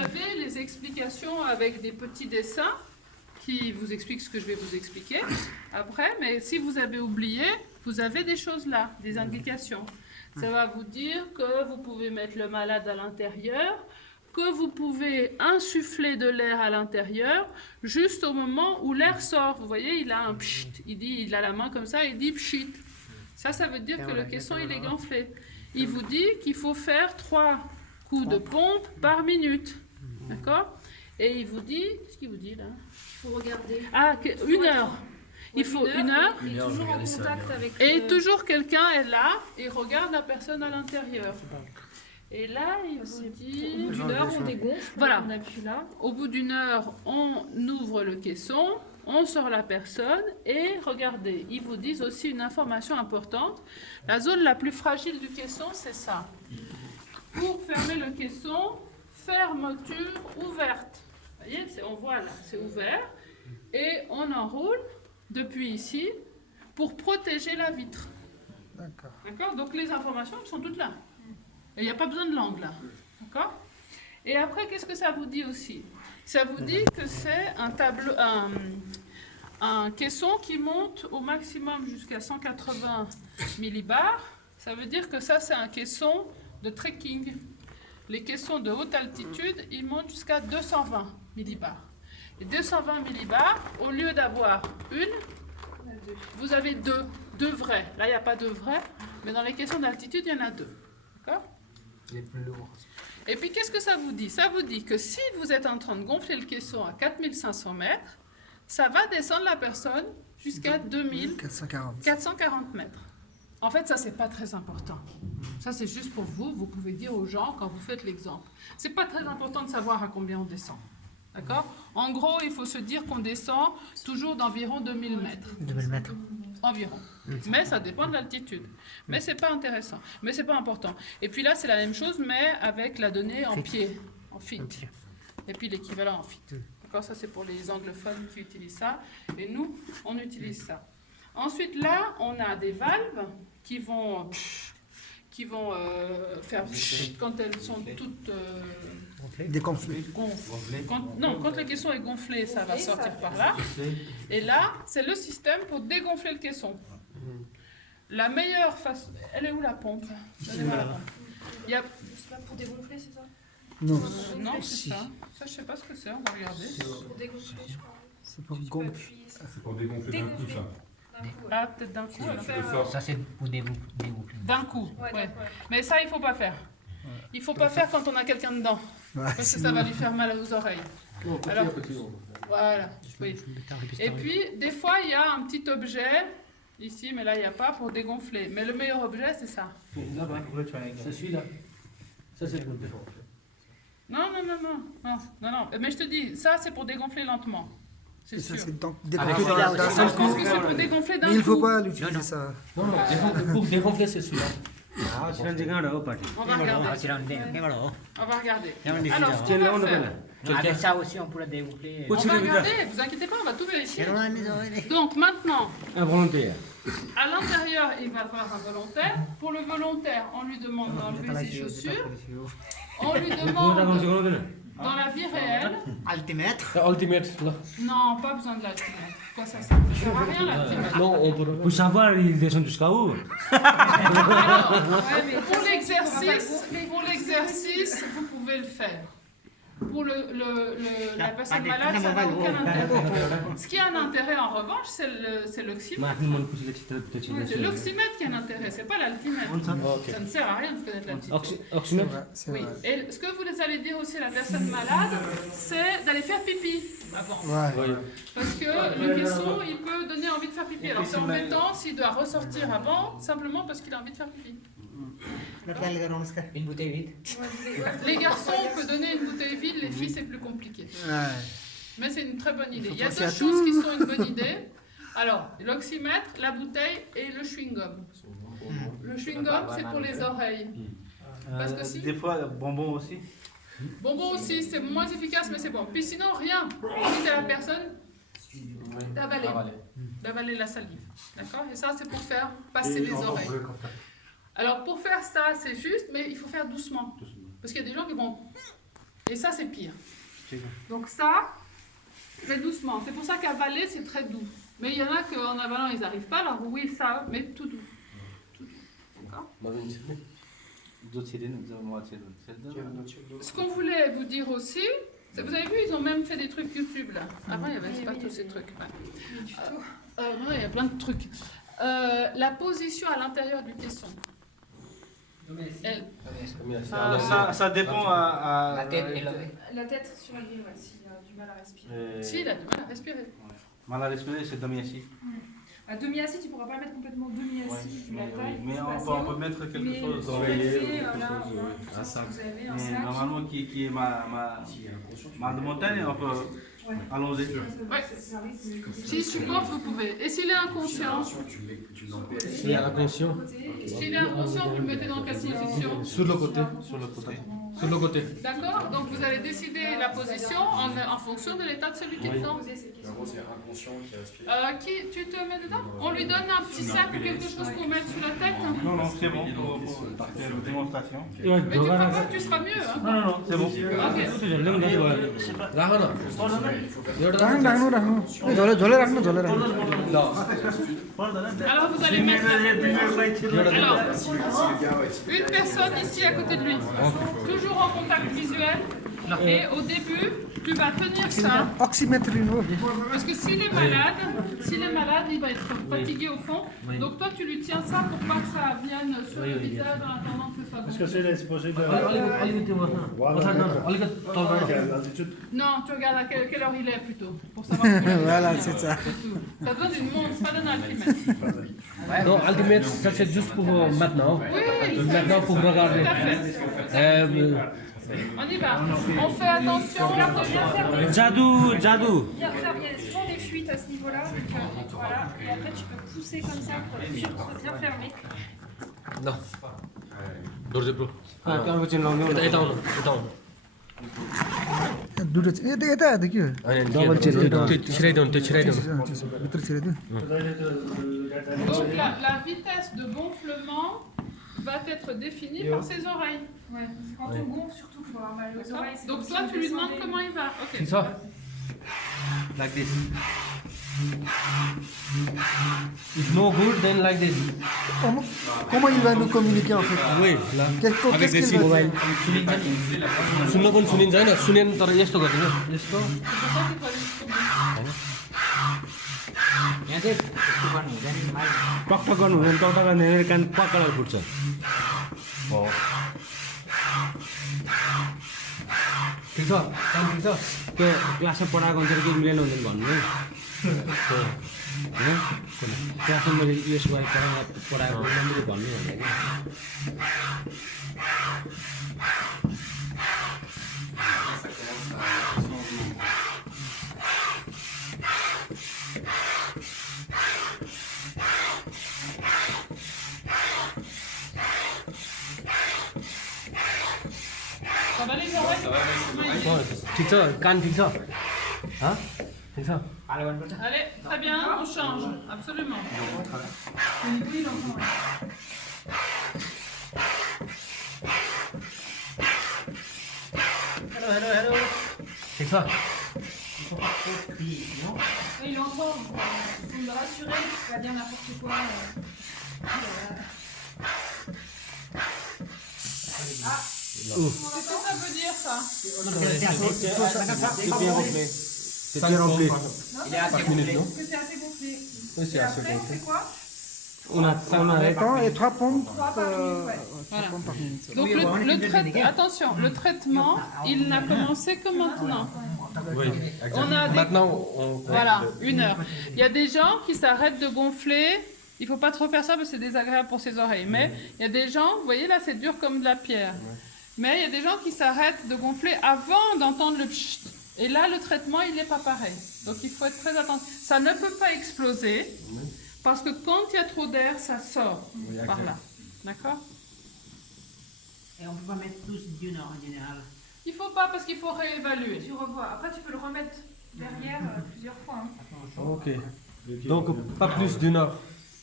avez les explications avec des petits dessins qui vous expliquent ce que je vais vous expliquer après, mais si vous avez oublié, vous avez des choses là, des indications. Ça va vous dire que vous pouvez mettre le malade à l'intérieur, que vous pouvez insuffler de l'air à l'intérieur juste au moment où l'air sort. Vous voyez, il a un pchit, il a la main comme ça, il dit pchit. Ça veut dire que le caisson il est gonflé. Il vous dit qu'il faut faire 3 coups de pompe par minute. D'accord? Et il vous dit, qu'est-ce qu'il vous dit là? Il faut regarder. Ah, 1 heure. Il faut 1 heure. Il est toujours en contact avec. Et toujours quelqu'un est là et regarde la personne à l'intérieur. Et là, il vous dit... Au bout d'une heure, on dégonfle. Voilà. On appuie là. Au bout d'une heure, on ouvre le caisson, on sort la personne et regardez, ils vous disent aussi une information importante. La zone la plus fragile du caisson, c'est ça. Pour fermer le caisson, fermeture ouverte. Vous voyez, on voit là, c'est ouvert. Et on enroule depuis ici pour protéger la vitre. D'accord. D'accord? Donc les informations elles sont toutes là. Et il n'y a pas besoin de langue là. D'accord? Et après, qu'est-ce que ça vous dit aussi? Ça vous dit que c'est un caisson qui monte au maximum jusqu'à 180 millibars. Ça veut dire que ça, c'est un caisson de trekking. Les caissons de haute altitude, ils montent jusqu'à 220 millibars. Et 220 millibars, au lieu d'avoir une, vous avez deux vrais. Là, il n'y a pas de vrais, mais dans les caissons d'altitude, il y en a 2. D'accord? Les plus lourds. Et puis, qu'est-ce que ça vous dit? Ça vous dit que si vous êtes en train de gonfler le caisson à 4500 mètres, ça va descendre la personne jusqu'à 2440 mètres. En fait, ça, c'est pas très important. Ça, c'est juste pour vous. Vous pouvez dire aux gens quand vous faites l'exemple. C'est pas très important de savoir à combien on descend. D'accord? En gros, il faut se dire qu'on descend toujours d'environ 2000 mètres. 2000 mètres. Environ. Mais ça dépend de l'altitude. Mais c'est pas intéressant. Mais c'est pas important. Et puis là, c'est la même chose, mais avec la donnée en pied, en feet. Et puis l'équivalent en feet. D'accord? Ça, c'est pour les anglophones qui utilisent ça. Et nous, on utilise ça. Ensuite, là, on a des valves qui vont faire quand elles sont toutes Dégonflé. gonflées. Quand le caisson est gonflé, ça va sortir par là. Et là, c'est le système pour dégonfler le caisson. La meilleure façon... Elle est où la pompe? Donnez-moi la pompe. Il y a... C'est pas pour dégonfler, c'est ça? Non. Non, c'est Si. ça. Ça, je sais pas ce que c'est, on va regarder. Pour dégonfler, je crois. C'est pour Tu peux gonfler. appuyer ça. C'est pour dégonfler d'un coup, ça. D'un coup, ouais. Ah, peut-être d'un coup. alors. Faire, Ça, c'est pour dégonfler. D'un coup, ouais, ouais. ouais. Mais ça, il faut pas faire. Il faut pas faire quand on a quelqu'un dedans. Ouais, Parce que ça va lui faire mal aux oreilles. Alors, voilà. Oui. Et puis, des fois, il y a un petit objet, ici, mais là, il n'y a pas, pour dégonfler. Mais le meilleur objet, c'est ça. C'est celui-là. Ça, c'est pour dégonfler. Non. Mais je te dis, ça, c'est pour dégonfler lentement. C'est ça, sûr. c'est donc Ah, dégonflé voilà, d'un aussi. seul Je pense coup. que c'est pour dégonfler d'un Mais il ne faut coup. pas l'utiliser Non. ça. Non, pour dégonfler, c'est celui-là. On va regarder. On va regarder. Alors, ce qu'on va faire, Avec ça aussi, on pourrait dégonfler. on va regarder, vous inquiétez pas, on va tout vérifier. Donc maintenant, Un volontaire. à l'intérieur, il va avoir un volontaire. Pour le volontaire, on lui demande d'enlever ses chaussures. On lui demande, dans la vie réelle, Altimètre. Ultimate, là. non, pas besoin de l'altimètre. Quoi ça sert? Ça sert à rien l'altimètre. Non, on peut. Pour savoir, il descend jusqu'à où? Alors, pour l'exercice, vous pouvez le faire. Pour la personne malade, ça n'a aucun intérêt. Ce qui a un intérêt, en revanche, c'est l'oxymètre. C'est l'oxymètre qui a un intérêt, c'est pas l'altimètre. Ça ne sert à rien de connaître l'altimètre. C'est Oxymètre. vrai. C'est Oui. vrai. Et ce que vous allez dire aussi à la personne malade, c'est d'aller faire pipi avant. Ouais. Parce que le caisson, il peut donner envie de faire pipi. Alors c'est embêtant s'il doit ressortir avant, simplement parce qu'il a envie de faire pipi. Une bouteille vide. Les garçons, on peut donner une bouteille vide, les filles, c'est plus compliqué. Ouais. Mais c'est une très bonne idée. faut Il y a penser deux à choses tout. qui sont une bonne idée. Alors, l'oxymètre, la bouteille et le chewing-gum. Le chewing-gum, c'est pour les oreilles. Parce que si... Des fois, bonbon aussi. Bonbon aussi, c'est moins efficace, mais c'est bon. Puis sinon, rien. Dites à la personne d'avaler la salive. D'accord? Et ça, c'est pour faire passer les oreilles. Alors, pour faire ça, c'est juste, mais il faut faire doucement. Parce qu'il y a des gens qui vont... Et ça, c'est pire. ठीक है Donc ça, très doucement. C'est pour ça qu'avaler, c'est très doux. Mais il y en a qu'en avalant, ils n'arrivent pas. Alors oui, ça, mais tout doux. Tout doux. D'accord ? मदन छिर्ने जो छिर्ने हुन्छ म छिर्नु Ce qu'on voulait vous dire aussi, vous avez vu, ils ont même fait des trucs YouTube là. Avant, il n'y avait pas tous ces trucs. Ouais. Ouais, il y a plein de trucs. La position à l'intérieur du caisson. Elle- ça dépend à La tête élevée. La tête sur la ligne, ouais, s'il a du mal à respirer. Si, il a du mal à respirer. mal à respirer c'est demi-assis À demi-assis, tu pourras pas mettre complètement demi-assis vu la taille. mais c'est pas on peut assez mettre haut. quelque Mais chose dans surélevée, là, Un sac. vous avez un mais sac. normalement qui est ma de montagne on peut Ouais. allonger Ouais. S'il supporte, vous pouvez. Et s'il est inconscient, S'il est inconscient, s'il est inconscient, vous le mettez dans quelle position? sur le côté. sur le côté Sur le côté. D'accord? Donc vous allez décider la position en fonction de l'état de celui qui est dedans. Tu te mets dedans? On lui donne un petit sac ou quelque chose pour mettre sous la tête? non non c'est bon pour faire une démonstration Mais tu crois pas que tu seras mieux, hein? non c'est bon Ok. राख न एउटा राख्नु राख्नु राख्नु ए, झोले झोले राख्नु झोले राख्नु ल Alors vous allez mettre... Alors, une personne ici à côté de lui. Toujours en contact visuel. Et au début, tu vas tenir ça. अक्सिमेट लिनु हो Parce que s'il est malade, il va être fatigué au fond. Donc toi, tu lui tiens ça pour pas que ça vienne sur le visage en attendant que ça Parce bouge. que c'est possible. अलिकति बस्न अलिकति तल Non, tu regardes à quelle heure il est plutôt. Pour savoir que tu l'as. Voilà, c'est ça. C'est tout. Ça donne une montre, pas d'un altimètre. Non, ultimate, ça c'est juste pour maintenant. Oui, Maintenant pour regarder. tout à fait. On y va. On fait attention. Jadou, jadou. Bien faire, il y a souvent des fuites à ce niveau-là. Donc, voilà. Et après, tu peux pousser comme ça pour être sûr que ce soit bien fermé. ल दोर्जे ब्रो कहाँको चिन्लाउने यता यता आउनु यता आउनु दुটো यता यता आयो त के हो होइन त्यो छिराइदेऊ त्यो छिराइदेऊ भित्र छिराइदियो Donc la vitesse de gonflement va être définie par ses oreilles. Ouais, parce que quand on gonfle, surtout qu'il faut avoir mal aux D'accord? oreilles. c'est Donc comme toi, si on tu lui demandes descendait. comment il va. Ok. ठिक छ like this If no good then like this Comment il va nous communiquer en fait oui ल Qu'est-ce qu'il va mobile सुन्न पनि सुनिन्छ होइन सुनेन तर यस्तो गर्दैन यस्तो C'est pour ça qu'il faut aller jusqu'au bout. टकटक गर्नु हुँदैन टकटक गर्ने कान पक्का फुट्छ ठिक छ काम ठिक छ त्यो क्लासमा पढाएको हुन्छ कि मिलेन हुँदैन भन्नु है होइन क्लासमा मैले युएस वाइ पढाएको मैले भन्नु भन्दा Ça va les oreilles? ठिक छ कान ठिक छ ठिक छ Allez, très bien, on change. Absolument. ठिक छ Et il entend, il faut le rassurer, il va dire n'importe quoi. Qu'est-ce que ça veut dire ça? c'est bien rempli Il est assez gonflé. Est-ce que c'est assez gonflé? Oui, c'est Et assez après, on gonflé. fait quoi? on a Attends, et 3 pompes 3 par minute, ouais. Voilà. par minute. Donc attention, le traitement, il n'a commencé que maintenant. On a des... maintenant on Voilà, 1 heure. Il y a des gens qui s'arrêtent de gonfler. Il ne faut pas trop faire ça parce que c'est désagréable pour ses oreilles. Mais il y a des gens, vous voyez là, c'est dur comme de la pierre. Mais il y a des gens qui s'arrêtent de gonfler avant d'entendre le pchit. Et là, le traitement, il n'est pas pareil. Donc il faut être très attentif. Ça ne peut pas exploser parce que quand il y a trop d'air, ça sort par là. D'accord? Et on peut pas mettre plus d'une heure en général. Il ne faut pas parce qu'il faut réévaluer. Tu revois. Après, tu peux le remettre derrière plusieurs fois. Hein. ok donc pas plus d'une heure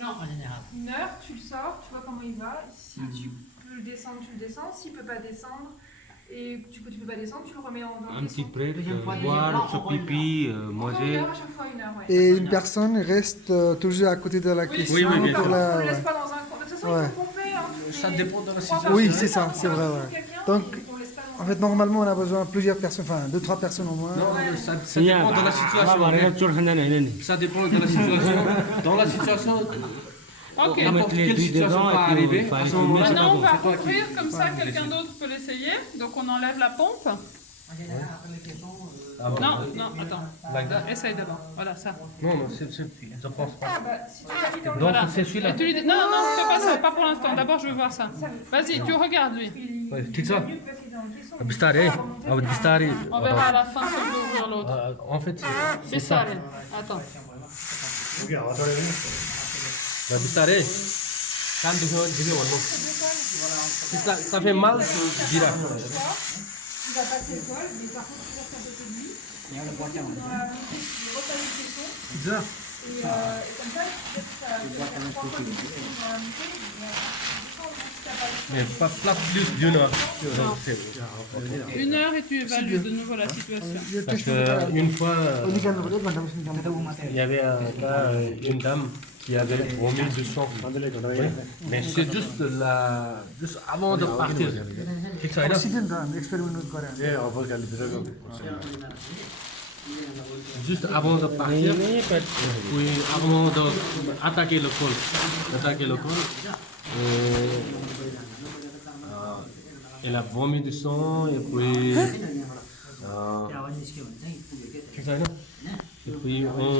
Non. En général. 1 heure, tu le sors, tu vois comment il va. Si tu peux le descendre, tu le descends. S'il ne peut pas descendre, Et tu peux pas descendre, tu le remets en Un petit break, Deuxième fois, boire, se pipi, Encore manger. 1 heure à chaque fois, 1 heure, ouais. Et une personne reste toujours à côté de la question. oui, bien pour sûr. la- On le laisse ouais. pas dans un coin. De toute façon, Ouais. il faut pomper. Hein, Ça les dépend de la 3 situation. Oui, personnes, c'est ça, on c'est a vrai, toujours ouais. quelqu'un, Donc, on laisse pas dans En fait, normalement, on a besoin de plusieurs personnes, enfin 2-3 personnes au moins. Non, ça यहाँ dépend de la situation. भरेर चोट खाँदैन होइन नि Ça dépend de la situation. Dans la situation, Ok. n'importe les quelle deux situation dedans, peut et puis arriver. on À ce fait moment-là, une Maintenant, on va c'est toi qui- ouvrir comme ça, quelqu'un d'autre peut l'essayer. Donc, on enlève la pompe. En général, après les questions, Non, non, attends. Essaye d'abord. Voilà, ça. Non, non, je pense pas. Ah bah, si tu l'as mis dans le... Voilà. c'est celui-là. Et tu lui dis- Non, non, fais pas ça, pas pour l'instant. D'abord, je veux voir ça. Vas-y, tu regardes lui. Ouais, ठिक छ Mieux parce qu'il est dans le caisson. बिस्तारै है अब बिस्तारै On verra à la fin si on peut ouvrir l'autre. En fait, c'est ça. Bistaray. Attends. बिस्तारै कान दुख्यो भने ठिकै भन्नु Ça fait mal, gira. Il va passer le col, mais par contre, tu restes à côté de lui. यहाँ एउटा बच्चा हुन्छ Dans la montée, tu repasses le caisson. Et comme ça, peut-être ça fait 3 fois de caisson dans la montée. Si t'as pas le choix, Mais pas plus d'une heure. 1 heure et tu évalues de nouveau la situation. यो Parce test qu'une fois, निकाल्नु पर्यो 1 घन्टापछि निकाल्नु पर्यो। il y avait un cas, une dame qui avait vomi du sang. Oui. Mais c'est juste avant de partir. ठिक छ होइन सिधै नि त हामीले एक्सपेरिमेन्ट गरेर Juste avant de partir, puis avant d'attaquer le col. Elle a vomi du sang et puis. त्यहाँ निस्क्यो भने चाहिँ पुग्यो क्या ठिक छ होइन? Et puis on